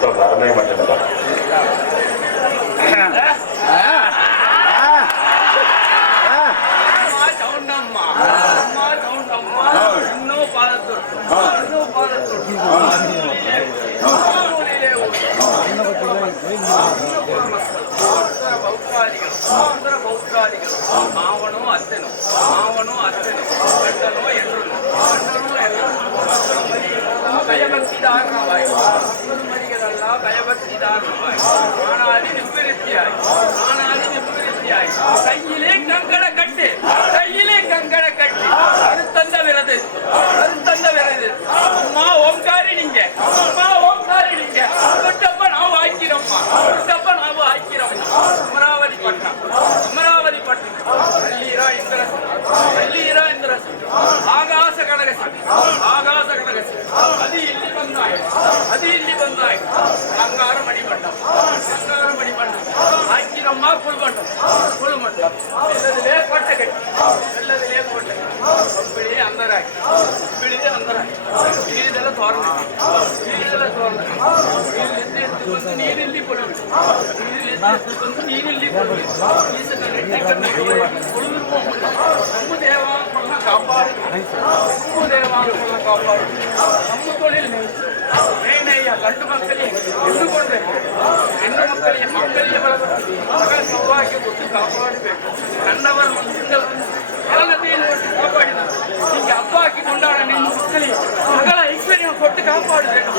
ரொம்ப கருணை மட்டும்தான். மாவனும் அத்தனும் மாவனும் அத்தனும் கண்டனோ என்றனும் பயபக்திதாரணமாய் மதிகளல்லா பயபக்திதாரணமாய் ஆனாதி நிப்பிருத்தியாய் கையிலே கங்கட கட்டு அறுத்தந்த விரது அம்மா ஓங்காரி நீங்க தொட்டப்ப நான் வாய்க்கிறோம்மா அமராவதி பட்டணம் வள்ளீரா இந்திரசு ஆகாச கடகசி அது இல்லி வந்தாய் அங்கார மணிமண்டம் ஆக்கிரம்மா புல்மண்டம் வெள்ளதிலே கோட்டை இப்படியே அந்தராய் வீடுதெல்லாம் தோறந்து நீரில்லி பொழுது காப்பாடு நம்ம தொழில் கண்டு மக்களையும் ಹೆಣ್ಣು ಮಕ್ಕಳಿಗೆ ಮಕ್ಕಳ ಸೌಭಾಗ್ಯ ಕೊಟ್ಟು ಕಾಪಾಡಬೇಕು. ನನ್ನವರು ಎಲ್ಲತೆಯನ್ನು ಕಾಪಾಡಿದ ಹೀಗೆ ಹಬ್ಬ ಹಾಕಿ ಕೊಂಡಾಡ ನಿಮ್ಮ ಮಕ್ಕಳಿಗೆ ಮಗಳ ಐಶ್ವರ್ಯ ಕೊಟ್ಟು ಕಾಪಾಡಬೇಕು.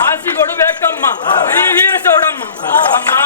ఆసి కొడు వేకమ్మా వీర చౌడమ్మా అమ్మా